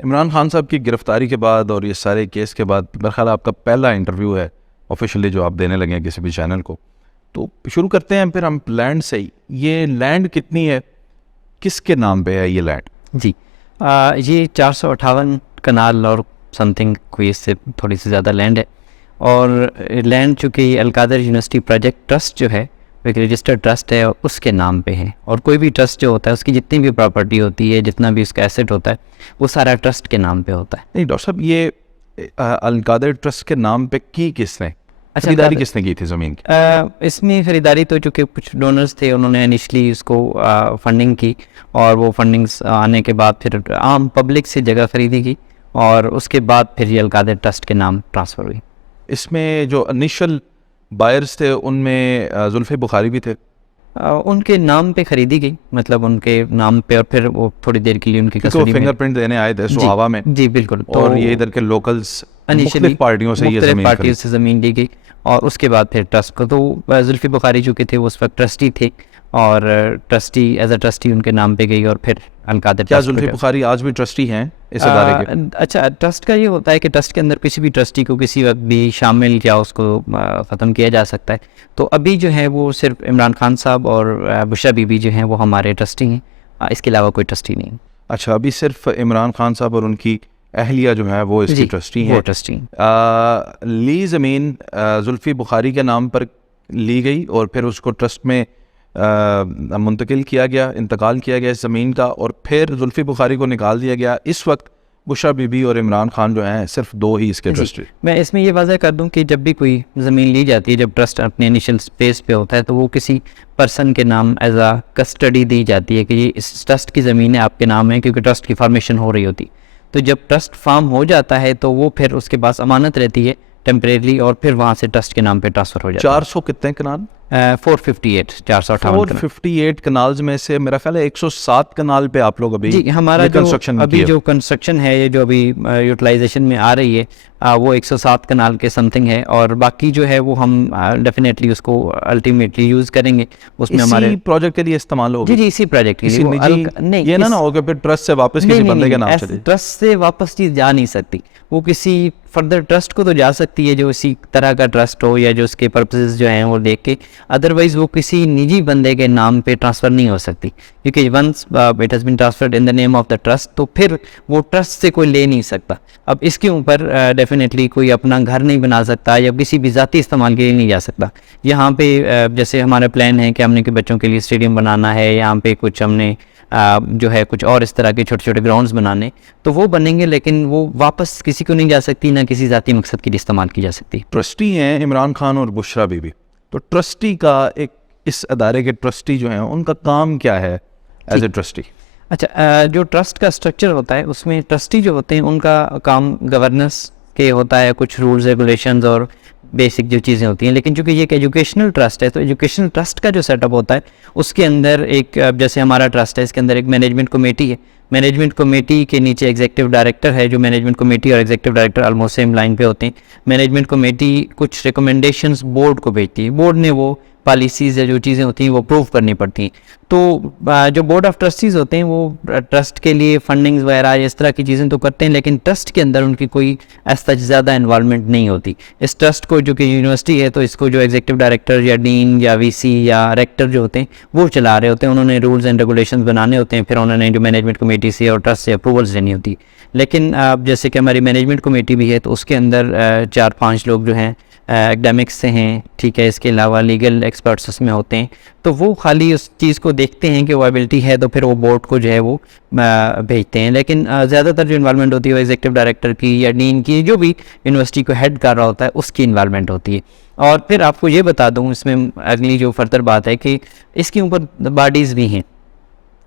इमरान खान साहब की गिरफ्तारी के बाद और ये सारे केस के बाद मेरा ख्याल आपका पहला इंटरव्यू है ऑफिशियली जो आप देने लगे हैं किसी भी चैनल को। तो शुरू करते हैं फिर हम लैंड से ही। ये लैंड कितनी है, किसके नाम पे है ये लैंड? जी ये 458 कनाल और समथिंग कोई इससे थोड़ी सी ज़्यादा लैंड है। और लैंड चूँकि अलकादर यूनिवर्सिटी प्रोजेक्ट ट्रस्ट जो है वो एक रजिस्टर्ड ट्रस्ट है और उसके नाम पे है। और कोई भी ट्रस्ट जो होता है उसकी जितनी भी प्रॉपर्टी होती है, जितना भी उसका एसेट होता है, वो सारा ट्रस्ट के नाम पे होता है। नहीं डॉक्टर साहब, ये अलकादर ट्रस्ट के नाम पे की किसने, अच्छा, खरीदारी किसने की थी ज़मीन की? इसमें ख़रीदारी तो चूँकि कुछ डोनर्स थे, उन्होंने इनिशली उसको फंडिंग की और वो फंडिंग्स आने के बाद फिर आम पब्लिक से जगह खरीदी गई और उसके बाद फिर ये अलकादर ट्रस्ट के नाम ट्रांसफ़र हुई। इसमें जो इनिशियल बायर्स थे उनमें जुल्फ़े बुखारी भी थे? उनके नाम पे खरीदी गई, मतलब उनके नाम पे, और फिर वो थोड़ी देर के लिए उनकी क्योंकि वो फिंगरप्रिंट देने आए थे सुहावा में। जी बिल्कुल। और ये इधर के लोकल्स मुख्तलिफ पार्टियों से ज़मीन ली गई और उसके बाद फिर ट्रस्ट को, तो जुल्फ़ी बुखारी जो के थे वो उस वक्त ट्रस्टी थे और ट्रस्टी एज अ ट्रस्टी उनके नाम पे गई और फिर अलकादर। क्या जुल्फ़ी बुखारी आज भी ट्रस्टी हैं इस अदारे के? अच्छा, ट्रस्ट का ये होता है कि ट्रस्ट के अंदर किसी भी ट्रस्टी को किसी वक्त भी शामिल या उसको ख़त्म किया जा सकता है। तो अभी जो है वो सिर्फ इमरान खान साहब और बुशरा बीबी जो हैं वो हमारे ट्रस्टी हैं, इसके अलावा कोई ट्रस्टी नहीं। अच्छा, अभी सिर्फ इमरान खान साहब और उनकी अहलिया जो है वो इसकी ट्रस्टी हैं। वो ट्रस्टी ली ज़मीन जुल्फ़ी बुखारी के नाम पर ली गई और फिर उसको ट्रस्ट में मुंतकिल किया गया, इंतकाल किया गया इस ज़मीन का, और फिर जुल्फ़ी बुखारी को निकाल दिया गया। इस वक्त बुशरा बीबी और इमरान खान जो हैं सिर्फ दो ही इसके ट्रस्टी। मैं इसमें ये वाज़ह कर दूं कि जब भी कोई ज़मीन ली जाती है, जब ट्रस्ट अपने इनिशियल स्पेस पे होता है, तो वो किसी पर्सन के नाम एज आ कस्टडी दी जाती है कि ये इस ट्रस्ट की ज़मीन है, आपके नाम है, क्योंकि ट्रस्ट की फॉर्मेशन हो रही होती। तो जब ट्रस्ट फॉर्म हो जाता है तो वो फिर उसके पास अमानत रहती है टेम्परेरी और फिर वहाँ से ट्रस्ट के नाम पे ट्रांसफ़र हो जाता है। 400 कितने कनाल? 458 कनाल्स में से मेरा ख्याल है 107 कनाल पे आप लोग अभी जी हमारा कंस्ट्रक्शन जो कंस्ट्रक्शन है, ये जो अभी यूटिलाइजेशन में आ रही है, वो 107 कनाल के समथिंग है। और बाकी जो है वो हम डेफिनेटली उसको अल्टीमेटली यूज़ करेंगे। उसमें हमारे प्रोजेक्ट के लिए इस्तेमाल होगा। जी इसी प्रोजेक्ट के लिए। नहीं, ये ना हो कि फिर ट्रस्ट से वापस किसी बंदे के नाम चले। ट्रस्ट से वापस चीज़ जा नहीं सकती, वो किसी फर्दर ट्रस्ट को तो जा सकती है जो इसी तरह का ट्रस्ट हो या जो उसके पर्पसेस जो हैं वो देख के। अदरवाइज़ वो किसी निजी बंदे के नाम पे ट्रांसफ़र नहीं हो सकती, क्योंकि once it has been transferred in the name of the trust, तो फिर वो ट्रस्ट से कोई ले नहीं सकता। अब इसके ऊपर डेफिनेटली कोई अपना घर नहीं बना सकता या किसी भी ज़ाती इस्तेमाल के लिए नहीं जा सकता। यहाँ पे जैसे हमारा प्लान है कि हमने कि बच्चों के लिए स्टेडियम बनाना है, यहाँ पे कुछ हमने जो है कुछ और इस तरह के छोटे छोटे ग्राउंड्स बनाने, तो वो बनेंगे, लेकिन वो वापस किसी को नहीं जा सकती, ना किसी ज़ाती मकसद के लिए इस्तेमाल की जा सकती। ट्रस्टी हैं इमरान खान और बुशरा बीबी, तो ट्रस्टी का एक इस अदारे के ट्रस्टी जो हैं उनका काम क्या है एज ए ट्रस्टी? अच्छा, जो ट्रस्ट का स्ट्रक्चर होता है उसमें ट्रस्टी जो होते हैं उनका काम गवर्नेंस के होता है, कुछ रूल्स रेगुलेशंस और बेसिक जो चीज़ें होती हैं। लेकिन चूँकि ये एक एजुकेशनल ट्रस्ट है, तो एजुकेशनल ट्रस्ट का जो सेटअप होता है उसके अंदर एक, जैसे हमारा ट्रस्ट है, इसके अंदर एक मैनेजमेंट कमेटी है। मैनेजमेंट कमेटी के नीचे एग्जीक्यूटिव डायरेक्टर है, जो मैनेजमेंट कमेटी और executive director almost same line पे होते हैं। मैनेजमेंट कमेटी कुछ रिकमेंडेशंस बोर्ड को भेजती है, बोर्ड ने वो पॉलिसीज़ या जो चीज़ें होती हैं वो अप्रूव करनी पड़ती हैं। तो जो बोर्ड ऑफ ट्रस्टीज़ होते हैं वो ट्रस्ट के लिए फंडिंग्स वगैरह इस तरह की चीज़ें तो करते हैं, लेकिन ट्रस्ट के अंदर उनकी कोई ऐसा ज़्यादा इन्वॉल्वमेंट नहीं होती। इस ट्रस्ट को, जो कि यूनिवर्सिटी है, तो इसको जो एग्जीक्यूटिव डायरेक्टर या डीन या वीसी या रेक्टर जो होते हैं वो चला रहे होते हैं। उन्होंने रूल्स एंड रेगुलेशंस बनाने होते हैं, फिर उन्होंने जो मैनेजमेंट कमेटी से और ट्रस्ट से अप्रूवल्स लेनी होती है। लेकिन जैसे कि हमारी मैनेजमेंट कमेटी भी है, तो उसके अंदर 4-5 लोग जो हैं एकेडमिक्स से हैं, ठीक है, इसके अलावा लीगल एक्सपर्ट्स उसमें होते हैं। तो वो खाली उस चीज़ को देखते हैं कि वायबिलिटी है, तो फिर वो बोर्ड को जो है वो भेजते हैं। लेकिन ज़्यादातर जो इन्वॉल्वमेंट होती है वो एग्जीक्यूटिव डायरेक्टर की या डीन की, जो भी यूनिवर्सिटी को हेड कर रहा होता है, उसकी इन्वॉल्वमेंट होती है। और फिर आपको ये बता दूँ इसमें अगली जो फर्दर बात है कि इसके ऊपर बॉडीज़ भी हैं।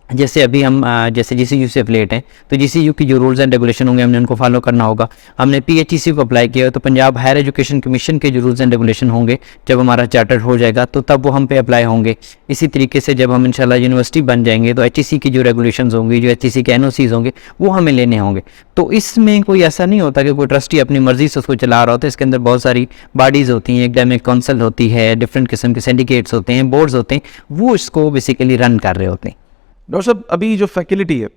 जैसे अभी हम जैसे GCU से एफिलिएट हैं, तो GCU की जो रूल्स एंड रेगुलेशन होंगे हमने उनको फॉलो करना होगा। हमने PHEC को अप्लाई किया, तो पंजाब हायर एजुकेशन कमीशन के जो रूल्स एंड रेगुलेशन होंगे, जब हमारा चार्टर हो जाएगा तो तब वो हम पे अप्लाई होंगे। इसी तरीके से जब हम इंशाल्लाह यूनिवर्सिटी बन जाएंगे तो HEC की जो रेगुलेशंस होंगी, जो HEC के NOCs होंगे, वो हमें लेने होंगे। तो इसमें कोई ऐसा नहीं होता कि कोई ट्रस्टी अपनी मर्जी से उसको चला रहा होता है। इसके अंदर बहुत सारी बॉडीज़ होती हैं, एकेडमिक काउंसिल होती है, डिफरेंट किस्म के सिंडिकेट्स होते हैं, बोर्ड्स होते हैं, वो इसको बेसिकली रन कर रहे होते हैं। डॉक्टर साहब, अभी जो फैकल्टी है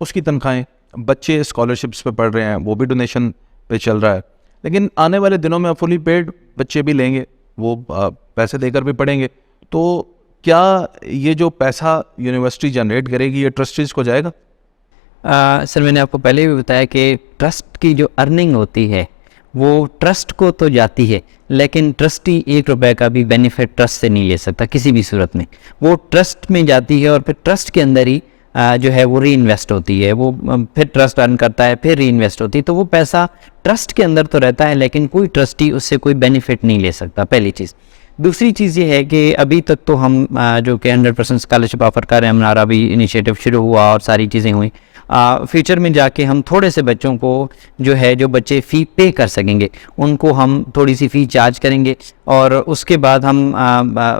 उसकी तनख्वाहें बच्चे स्कॉलरशिप्स पे पढ़ रहे हैं, वो भी डोनेशन पे चल रहा है, लेकिन आने वाले दिनों में फुली पेड बच्चे भी लेंगे, वो पैसे देकर भी पढ़ेंगे। तो क्या ये जो पैसा यूनिवर्सिटी जनरेट करेगी ये ट्रस्टीज़ को जाएगा? सर मैंने आपको पहले भी बताया कि ट्रस्ट की जो अर्निंग होती है वो ट्रस्ट को तो जाती है, लेकिन ट्रस्टी 1 रुपए का भी बेनिफिट ट्रस्ट से नहीं ले सकता किसी भी सूरत में। वो ट्रस्ट में जाती है और फिर ट्रस्ट के अंदर ही जो है वो री इन्वेस्ट होती है, वो फिर ट्रस्ट अर्न करता है, फिर री इन्वेस्ट होती है। तो वो पैसा ट्रस्ट के अंदर तो रहता है, लेकिन कोई ट्रस्टी उससे कोई बेनिफिट नहीं ले सकता, पहली चीज़। दूसरी चीज़ ये है कि अभी तक तो हम जो कि 100% स्कॉलरशिप ऑफर कर रहे हैं, हमारा अभी इनिशिएटिव शुरू हुआ और सारी चीज़ें हुई। फ्यूचर में जाके हम थोड़े से बच्चों को जो है, जो बच्चे फ़ी पे कर सकेंगे उनको हम थोड़ी सी फ़ी चार्ज करेंगे, और उसके बाद हम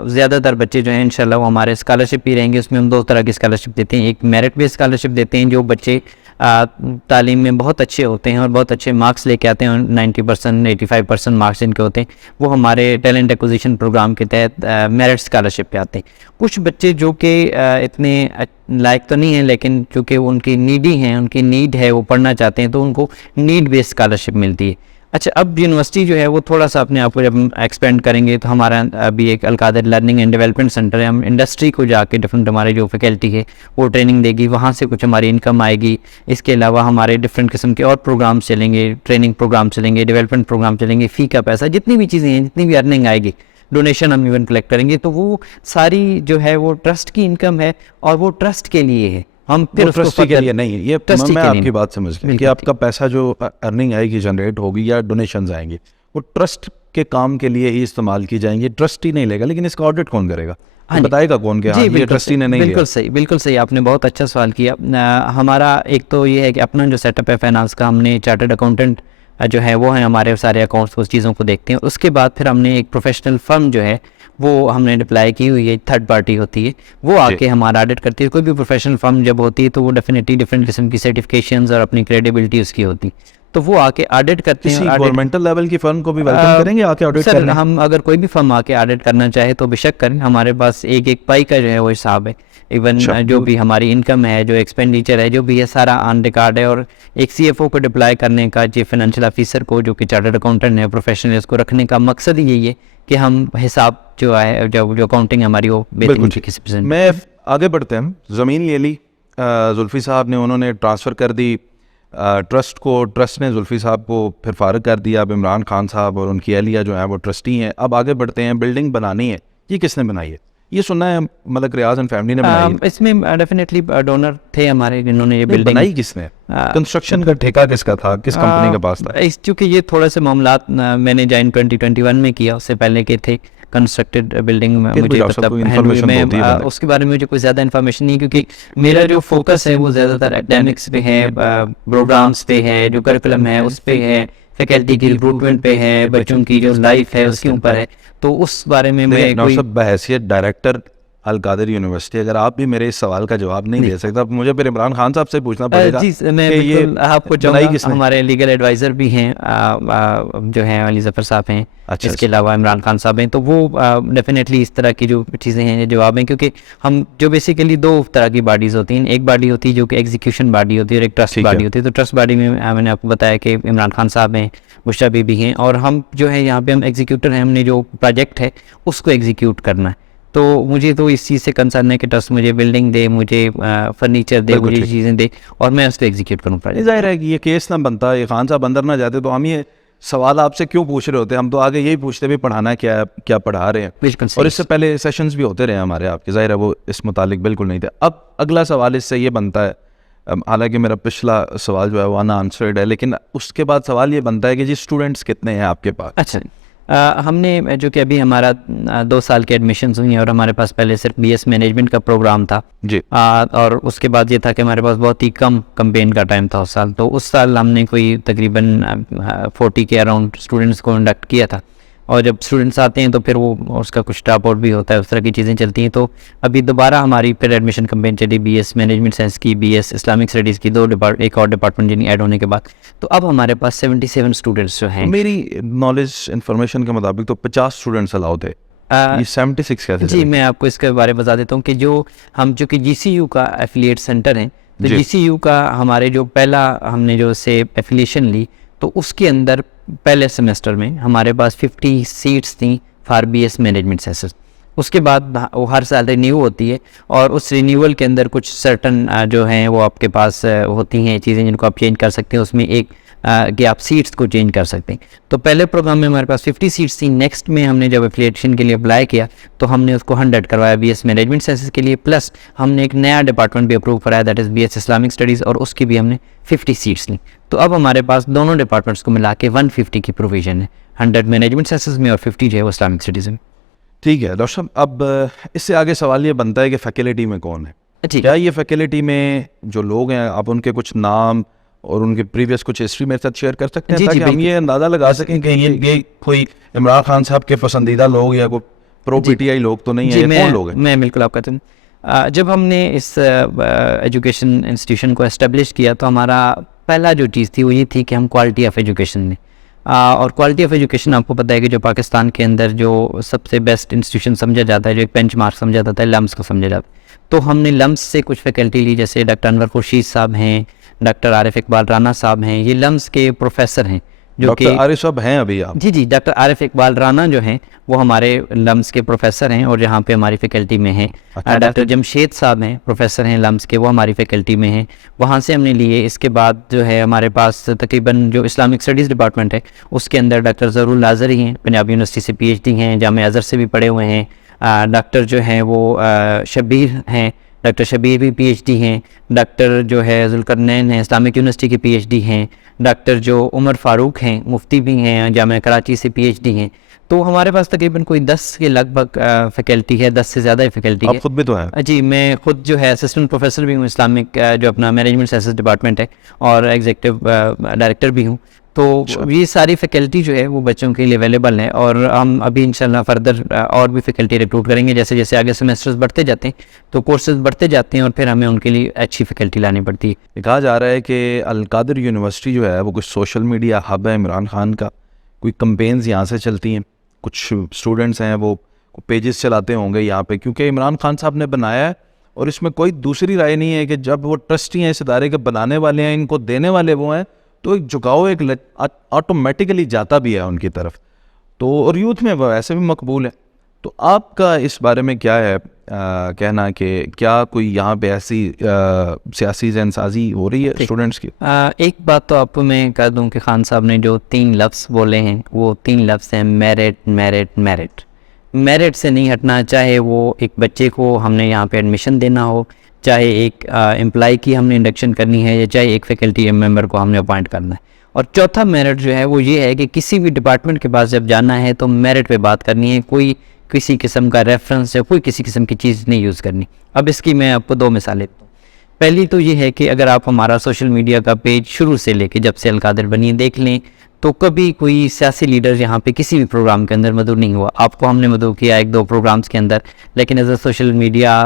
ज़्यादातर बच्चे जो हैं इंशाल्लाह वो हमारे स्कॉलरशिप ही रहेंगे। उसमें हम 2 तरह की स्कॉलरशिप देते हैं, एक मेरिट बेस्ड स्कॉलरशिप देते हैं, जो बच्चे तालीम में बहुत अच्छे होते हैं और बहुत अच्छे मार्क्स लेके आते हैं, 90% 85% मार्क्स इनके होते हैं, वो हमारे टैलेंट एक्विजिशन प्रोग्राम के तहत मेरिट स्कॉलरशिप पे आते हैं। कुछ बच्चे जो कि इतने लायक तो नहीं हैं, लेकिन चूँकि उनकी नीडी हैं, उनकी नीड है, वो पढ़ना चाहते हैं, तो उनको नीड बेस्ड स्कॉलरशिप मिलती है। अच्छा, अब यूनिवर्सिटी जो है वो थोड़ा सा अपने आप को जब एक्सपेंड करेंगे, तो हमारा अभी एक Al-Qadir learning and development centre है, हम इंडस्ट्री को जाके डिफरेंट हमारे जो फैकल्टी है वो ट्रेनिंग देगी, वहाँ से कुछ हमारी इनकम आएगी। इसके अलावा हमारे डिफरेंट किस्म के और प्रोग्राम चलेंगे, ट्रेनिंग प्रोग्राम चलेंगे, डेवलपमेंट प्रोग्राम चलेंगे, फ़ी का पैसा, जितनी भी चीज़ें हैं, जितनी भी अर्निंग आएगी, डोनेशन हम इवन कलेक्ट करेंगे, तो वो सारी जो है वो ट्रस्ट की इनकम है और वो ट्रस्ट के लिए है। हम फिर उसको ट्रस्टी के लिए नहीं है ये, मैं आपकी बात समझ गया कि आपका पैसा जो अर्निंग आएगी, जनरेट होगी या डोनेशंस आएंगे, वो ट्रस्ट के काम के लिए ही इस्तेमाल की जाएंगी, ट्रस्टी नहीं लेगा। लेकिन इसका ऑडिट कौन करेगा? बताएगा कौन कि हाँ ये ट्रस्टी ने नहीं लिया? बिल्कुल सही, आपने बहुत अच्छा सवाल किया। हमारा एक तो ये है कि अपना जो सेटअप है फाइनेंस का, हमने चार्टर्ड अकाउंटेंट जो है वो है, हमारे सारे अकाउंट्स उस चीज़ों को देखते हैं। उसके बाद फिर हमने एक प्रोफेशनल फर्म जो है वो हमने डिप्लाई की हुई है, थर्ड पार्टी होती है, वो आके हमारा ऑडिट करती है। कोई भी प्रोफेशनल फर्म जब होती है तो वो डेफिनेटली डिफरेंट किस्म की सर्टिफिकेशंस और अपनी क्रेडिबिलिटी उसकी होती है, तो वो आके ऑडिट करते हैं। गवर्नमेंटल लेवल की फर्म को भी वेलकम करेंगे आके ऑडिट करने? हम अगर कोई भी फर्म आके ऑडिट करना चाहे तो बेशक करें, हमारे पास एक पाई का जो है वो हिसाब है। इवन जो भी हमारी इनकम है, जो एक्सपेंडिचर है, जो भी है, सारा ऑन रिकॉर्ड है। और एक CFO को डिप्लाई करने का, चीफ फाइनेंशियल ऑफिसर को, जो कि चार्टर्ड अकाउंटेंट है, प्रोफेशनल, उसको रखने का मकसद ही यही है कि हम हिसाब जो है, जो अकाउंटिंग हमारी वो बेहतरीन। मैं आगे बढ़ते हैं, ज़मीन ले ली जुल्फ़ी साहब ने, उन्होंने ट्रांसफ़र कर दी ट्रस्ट को, ट्रस्ट ने जुल्फ़ी साहब को फिर फारग कर दिया। अब इमरान खान साहब और उनकी अहलिया जो है वो ट्रस्टी हैं। अब आगे बढ़ते हैं, बिल्डिंग बनानी है, ये किसने बनाई है? ये सुनना है मलिक रियाज एंड फैमिली ने बनाई है? इसमें डेफिनेटली डोनर थे हमारे जिन्होंने ये बिल्डिंग बनाई। किसने? कंस्ट्रक्शन का ठेका किसका था? किस कंपनी के पास था? क्योंकि ये थोड़े से मामलात मैंने ज्वाइन 2021 में किया, उससे पहले के थे कंस्ट्रक्टेड बिल्डिंग में, मुझे मतलब उसके बारे में मुझे कोई ज़्यादा इन्फॉर्मेशन नहीं, क्योंकि मेरा जो फोकस है वो ज़्यादातर एकेडमिक्स पे है, प्रोग्राम्स पे है, जो करिकुलम है उस पे है, फैकल्टी की रिक्रूटमेंट पे है, बच्चों की जो लाइफ है उसके ऊपर है। तो उस बारे में मैं कोई बहैसियत डायरेक्टर अलकादर यूनिवर्सिटी, अगर आप भी मेरे इस सवाल का जवाब नहीं दे सकता, मुझे फिर इमरान खान साहब से पूछना पड़ेगा। जी, मैं बिल्कुल आपको चाहूँगा, हमारे लीगल एडवाइज़र भी हैं जो हैं अली ज़फ़र साहब हैं, इसके अलावा इमरान खान साहब हैं, तो वो डेफिनेटली इस तरह की जो चीज़ें हैं जवाब हैं। क्योंकि हम जो बेसिकली 2 तरह की बॉडीज़ होती हैं, एक बॉडी होती है जो कि एग्जीक्यूशन बॉडी होती है और एक ट्रस्ट बॉडी होती है। तो ट्रस्ट बॉडी में मैंने आपको बताया कि इमरान खान साहब हैं, बुशरा बीबी हैं, और हम जो है यहाँ पे हम एग्जीक्यूटर हैं। हमने जो प्रोजेक्ट है उसको एग्जीक्यूट करना है, तो मुझे तो इस चीज़ से कंसर्न है कि ट्रस्ट मुझे बिल्डिंग दे, मुझे फर्नीचर दे, मुझे चीज़ें दे और मैं उसको एग्जीक्यूट करूँ। जाहिर है कि ये केस ना बनता, ये खान साहब अंदर ना जाते तो हम ये सवाल आपसे क्यों पूछ रहे होते? हम तो आगे यही पूछते भी पढ़ाना क्या पढ़ा रहे हैं। और इससे पहले सेशंस भी होते रहे हमारे आपके, जाहिर है वो इस मुतालिक बिल्कुल नहीं थे। अब अगला सवाल इससे ये बनता है, हालांकि मेरा पिछला सवाल जो है वो अनआंसर्ड है, लेकिन उसके बाद सवाल ये बनता है कि जी स्टूडेंट्स कितने हैं आपके पास? अच्छा, हमने जो कि अभी हमारा 2 साल के एडमिशन्स हुई हैं और हमारे पास पहले सिर्फ BS मैनेजमेंट का प्रोग्राम था जी, और उसके बाद ये था कि हमारे पास बहुत ही कम कैंपेन का टाइम था उस साल। तो उस साल हमने कोई तकरीबन 40 के अराउंड स्टूडेंट्स को इंडक्ट किया था, और जब स्टूडेंट्स आते हैं तो फिर वो उसका कुछ ड्रॉप आउट भी होता है, उस तरह की चीज़ें चलती हैं। तो अभी दोबारा हमारी फिर एडमिशन कैंपेन चली, BS मैनेजमेंट साइंस की, BS इस्लामिक स्टडीज़ की, एक और डिपार्टमेंट जिन्हें ऐड होने के बाद। तो अब हमारे पास 77 स्टूडेंट्स जो हैं। मेरी नॉलेज इन्फॉर्मेशन के मुताबिक तो 50 स्टूडेंट्स अलाउ थे, ये 76 कैसे? जी, मैं आपको इसके बारे में बता देता हूँ कि जो कि GCU का एफिलिएट सेंटर है, तो जी। GCU का हमारे जो पहला हमने जो से एफिलिएशन ली, तो उसके अंदर पहले सेमेस्टर में हमारे पास 50 सीट्स थी फॉर BS मैनेजमेंट सेसेस। उसके बाद वो हर साल रिन्यू होती है, और उस रिन्यूअल के अंदर कुछ सर्टन जो हैं वो आपके पास होती हैं चीज़ें जिनको आप चेंज कर सकते हैं। उसमें एक कि आप सीट्स को चेंज कर सकते हैं। तो पहले प्रोग्राम में हमारे पास 50 सीट्स थी। नेक्स्ट में हमने जब एफिलिएशन के लिए अप्लाई किया तो हमने उसको 100 करवाया BS मैनेजमेंट साइंसेस के लिए, प्लस हमने एक नया डिपार्टमेंट भी अप्रूव कराया, that is BS Islamic studies, और उसकी भी हमने 50 सीट्स ली। तो अब हमारे पास दोनों डिपार्टमेंट्स को मिला के 150 की प्रोविजन है, 100 मैनेजमेंट साइंसेस में और 50 जो है वो इस्लामिक स्टडीज़ में। ठीक है डॉक्टर साहब, अब इससे आगे सवाल ये बनता है कि फैकल्टी में कौन है? ठीक क्या ये फैकल्टी में जो लोग हैं, आप उनके कुछ नाम और उनके प्रीवियस कुछ हिस्ट्री मेरे साथ शेयर कर सकते हैं, जी, ताकि जी, हम बिल्कुल। ये अंदाज़ा लगा सकें कि ये कोई इमरान खान साहब के पसंदीदा लोग या कोई प्रो जी। PTI लोग तो नहीं है, जी, ये कौन लोग हैं? मैं बिल्कुल आपका जब हमने इस एजुकेशन इंस्टीट्यूशन को एस्टेब्लिश किया तो हमारा पहला जो चीज़ थी वो ये थी कि हम क्वालिटी ऑफ एजुकेशन में और क्वालिटी ऑफ एजुकेशन आपको पता है कि जो पाकिस्तान के अंदर जो सबसे बेस्ट इंस्टीट्यूशन समझा जाता है, जो एक बेंचमार्क समझा जाता है, लम्स को समझा जाता है। तो हमने लम्स से कुछ फैकल्टी ली, जैसे डॉक्टर अनवर खुर्शीद साहब हैं, डॉक्टर आरिफ इकबाल राना साहब हैं, ये लम्स के प्रोफेसर हैं जो कि डॉक्टर आरिफ साहब हैं अभी आप? जी, डॉक्टर आरिफ इकबाल राना जो हैं वो हमारे लम्स के प्रोफेसर हैं और यहाँ पे हमारी फैकल्टी में हैं। अच्छा, डॉक्टर जमशेद साहब हैं, प्रोफेसर हैं लम्स के, वो हमारी फैकल्टी में हैं, वहाँ से हमने लिए। इसके बाद जो है हमारे पास तकरीबन जो इस्लामिक स्टडीज़ डिपार्टमेंट है उसके अंदर डॉक्टर ज़रूर लाजरी हैं, पंजाब यूनिवर्सिटी से PhD हैं, जामिया अज़हर से भी पढ़े हुए हैं। डॉक्टर जो हैं वो शब्बीर हैं, डॉक्टर शबीर भी PhD हैं। डॉक्टर जो है जुल्करनैन हैं, इस्लामिक यूनिवर्सिटी के PhD हैं। डॉक्टर जो उमर फ़ारूक हैं, मुफ्ती भी हैं, जामिया कराची से PhD हैं। तो हमारे पास तकरीबन कोई 10 के लगभग फैकल्टी है, 10 से ज़्यादा फैकल्टी आप है। खुद भी तो हैं? जी, मैं खुद जो है असिस्टेंट प्रोफेसर भी हूँ इस्लामिक जो अपना मैनेजमेंट साइंसेस डिपार्टमेंट है, और एग्जीक्यूटिव डायरेक्टर भी हूँ। तो ये सारी फैकल्टी जो है वो बच्चों के लिए अवेलेबल है, और हम अभी इंशाल्लाह फर्दर और भी फैकल्टी रिक्रूट करेंगे। जैसे जैसे आगे सेमेस्टर्स बढ़ते जाते हैं तो कोर्सेज बढ़ते जाते हैं, और फिर हमें उनके लिए अच्छी फैकल्टी लानी पड़ती है। ये कहा जा रहा है कि अल-कादिर यूनिवर्सिटी जो है वो कुछ सोशल मीडिया हब है इमरान खान का, कोई कंपेन्स यहाँ से चलती हैं, कुछ स्टूडेंट्स हैं वो पेजेस चलाते होंगे यहाँ पे, क्योंकि इमरान खान साहब ने बनाया है, और इसमें कोई दूसरी राय नहीं है कि जब वो ट्रस्टी हैं, इस इदारे के बनाने वाले हैं, इनको देने वाले वो हैं, तो एक झुकाव एक ऑटोमेटिकली जाता भी है उनकी तरफ। तो और यूथ में वो ऐसे भी मकबूल है। तो आपका इस बारे में क्या है कहना कि क्या कोई यहाँ पे ऐसी सियासी जहनसाजी हो रही है स्टूडेंट्स की? एक बात तो आपको मैं कह दूं कि खान साहब ने जो 3 लफ्ज़ बोले हैं वो 3 लफ्ज़ हैं मेरिट मेरिट मेरिट। मेरिट से नहीं हटना, चाहे वो एक बच्चे को हमने यहाँ पे एडमिशन देना हो, चाहे एक एम्प्लॉय की हमने इंडक्शन करनी है, या चाहे एक फैकल्टी मेंबर को हमने अपॉइंट करना है। और चौथा मेरिट जो है वो ये है कि किसी भी डिपार्टमेंट के पास जब जाना है तो मेरिट पे बात करनी है, कोई किसी किस्म का रेफरेंस या कोई किसी किस्म की चीज़ नहीं यूज़ करनी। अब इसकी मैं आपको 2 मिसालें देता हूँ। पहली तो ये है कि अगर आप हमारा सोशल मीडिया का पेज शुरू से लेके जब से अल-कादिर बनी देख लें, तो कभी कोई सियासी लीडर यहाँ पे किसी भी प्रोग्राम के अंदर मदऊ नहीं हुआ। आपको हमने मदऊ किया 1-2 प्रोग्राम्स के अंदर, लेकिन as a social media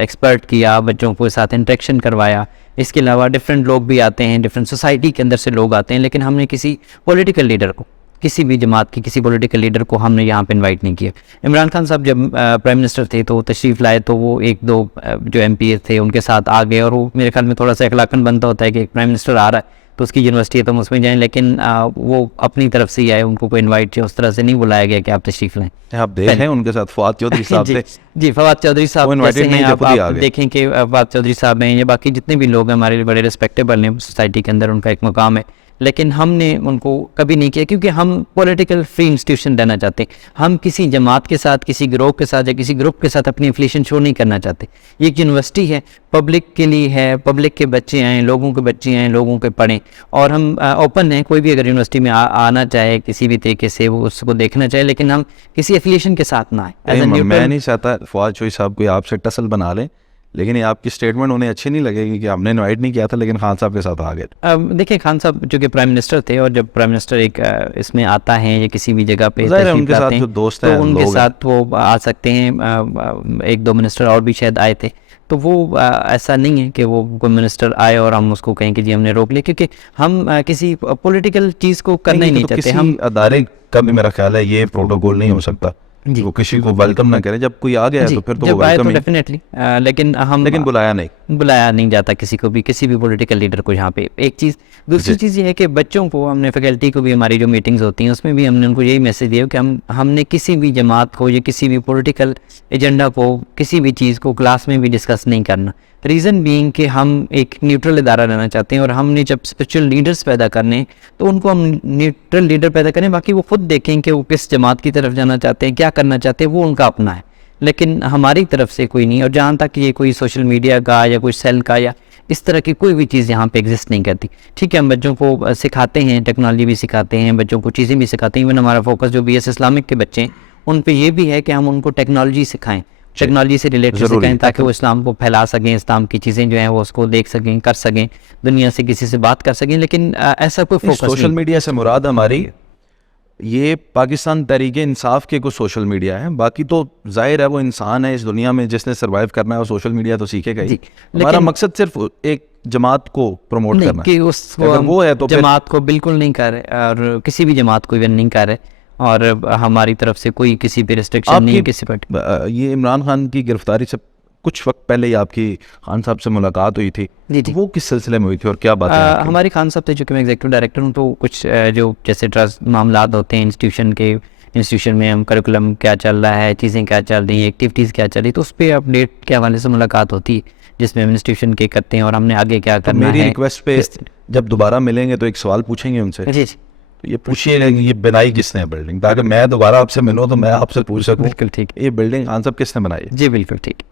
expert किया, बच्चों के साथ इंटरेक्शन करवाया। इसके अलावा डिफरेंट लोग भी आते हैं, डिफरेंट सोसाइटी के अंदर से लोग आते हैं, लेकिन हमने किसी पॉलिटिकल लीडर को, किसी भी जमात की किसी पॉलिटिकल लीडर को हमने यहाँ पे इनवाइट नहीं किया। इमरान खान साहब जब प्राइम मिनिस्टर थे तो तशरीफ़ लाए, तो वो 1-2 जो MP थे उनके साथ आ गए, और वो मेरे ख्याल में थोड़ा सा अखलाकन बनता होता है कि एक प्राइम मिनिस्टर आ रहा है तो उसकी यूनिवर्सिटी है तो हम उसमें जाएँ, लेकिन वो अपनी तरफ से ही आए, उनको कोई इन्वाइट उस तरह से नहीं बुलाया गया कि आप तशरीफ़ लाएँ। आप देखें उनके साथ फवाद चौधरी साहब थे। जी, फवाद चौधरी साहब वो इनवाइटेड जैसे हैं, नहीं थे, खुद ही आ आप गए। देखें कि फवाद चौधरी साहब हैं, या बाकी जितने भी लोग हैं हमारे लिए बड़े रिस्पेक्टेबल हैं सोसाइटी के अंदर, उनका एक मकाम है, लेकिन हमने उनको कभी नहीं किया, क्योंकि हम पॉलिटिकल फ्री इंस्टीट्यूशन रहना चाहते हैं। हम किसी जमात के साथ, किसी गिरोह के साथ या किसी ग्रुप के साथ अपनी एफिलिएशन शो नहीं करना चाहते। ये एक यूनिवर्सिटी है, पब्लिक के लिए है, पब्लिक के बच्चे आएँ, लोगों के बच्चे आएँ, लोगों के पढ़ें, और हम ओपन हैं, कोई भी अगर यूनिवर्सिटी में आना चाहे किसी भी तरीके से वो उसको देखना चाहे, लेकिन हम किसी एफिलिएशन के साथ ना आए। मैं नहीं चाहता फवाद चौधरी साहब कोई आपसे टसल बना लें, लेकिन ये आपकी स्टेटमेंट उन्हें अच्छी नहीं लगेगी कि हमने इनवाइट नहीं किया था लेकिन खान साहब के साथ आ गए। देखिए, खान साहब जो कि प्राइम मिनिस्टर थे, और जब प्राइम मिनिस्टर एक इसमें आता है या किसी भी जगह पे ज़ाहिर है तशरीफ उनके साथ लाते हैं, जो दोस्त तो हैं, उनके लोग हैं। साथ वो आ सकते हैं। 1-2 मिनिस्टर और भी शायद आए थे, तो वो ऐसा नहीं है कि वो कोई मिनिस्टर आए और हम उसको कहें कि जी हमने रोक लिया, क्योंकि हम किसी पॉलिटिकल चीज़ को करना ही नहीं तो चाहते। किसी हम अदारे का भी मेरा ख्याल है ये प्रोटोकॉल नहीं हो सकता जी। वो किसी को वेलकम ना करे, जब कोई आ गया है जी, तो फिर तो जब वो आए तो वेलकम ही, डेफिनेटली, लेकिन बुलाया नहीं। बुलाया नहीं जाता किसी को भी, किसी भी पॉलिटिकल लीडर को यहाँ पे, एक चीज़। दूसरी जी। चीज़ ये है कि बच्चों को हमने, फैकल्टी को भी, हमारी जो मीटिंग्स होती हैं उसमें भी हमने उनको यही मैसेज दिया कि हमने किसी भी जमात को या किसी भी पॉलिटिकल एजेंडा को, किसी भी चीज़ को क्लास में भी डिस्कस नहीं करना। रीज़न बीइंग कि हम एक न्यूट्रल इदारा रहना चाहते हैं, और हमने जब स्पिरिचुअल लीडर्स पैदा करने हैं तो उनको हम न्यूट्रल लीडर पैदा करें, बाकी वो खुद देखें कि वो किस जमात की तरफ जाना चाहते हैं, क्या करना चाहते हैं, वो उनका अपना है, लेकिन हमारी तरफ से कोई नहीं। और जहाँ तक ये कोई सोशल मीडिया का या कोई सेल का या इस तरह की कोई भी चीज़ यहाँ पे एग्जिस्ट नहीं करती। ठीक है, हम बच्चों को सिखाते हैं, टेक्नोलॉजी भी सिखाते हैं, बच्चों को चीज़ें भी सिखाते हैं। इवन हमारा फोकस जो BS इस्लामिक के बच्चे हैं उन पे ये भी है कि हम उनको टेक्नोलॉजी सिखाएं, टेक्नोलॉजी से रिलेटेड ज़रूरी सिखाएं, है। ताकि वो इस्लाम को फैला सकें, इस्लाम की चीज़ें जो हैं वो उसको देख सकें, कर सकें, दुनिया से किसी से बात कर सकें। लेकिन ऐसा कोई फोकस सोशल नहीं। मीडिया से मुराद हमारी ये पाकिस्तान तहरीके इंसाफ के कुछ सोशल मीडिया है, बाकी तो जाहिर है वो इंसान है इस दुनिया में जिसने सरवाइव करना है, और सोशल मीडिया तो सीखेगा ही। जी, हमारा लेकिन- मकसद सिर्फ एक जमात को प्रमोट नहीं करना कि है। उस अगर वो है तो फिर- जमात को बिल्कुल नहीं कर रहे, और किसी भी जमात को इवन नहीं कर रहे, और हमारी तरफ से कोई किसी पे रिस्ट्रिक्शन नहीं है किसी पर। ये इमरान खान की गिरफ्तारी से कुछ वक्त पहले ही आपकी खान साहब से मुलाकात हुई थी, जी, तो जी। वो किस सिलसिले में हुई थी और क्या बात है? हमारी खान साहब थे, चूँकि मैं एग्जीक्यूटिव डायरेक्टर हूँ, तो कुछ जो जैसे ट्रस्ट मामलात होते हैं इंस्टीट्यूशन में, हम करिकुलम क्या चल रहा है, चीज़ें क्या चल रही हैं, एक्टिविटीज़ क्या चल रही है, तो उस पर अपडेट के हवाले से मुलाकात होती है, जिसमें हम इंस्टीट्यूशन के करते हैं और हमने आगे क्या तो करना है। मेरी रिक्वेस्ट पे जब दोबारा मिलेंगे तो एक सवाल पूछेंगे उनसे, जी, जी, तो ये पूछिएगा कि ये बनाई किसने है बिल्डिंग, ताकि मैं दोबारा आपसे मिलूं तो मैं आपसे पूछ सकूं बिल्कुल ठीक ये बिल्डिंग खान साहब किसने बनाई है। जी, बिल्कुल ठीक।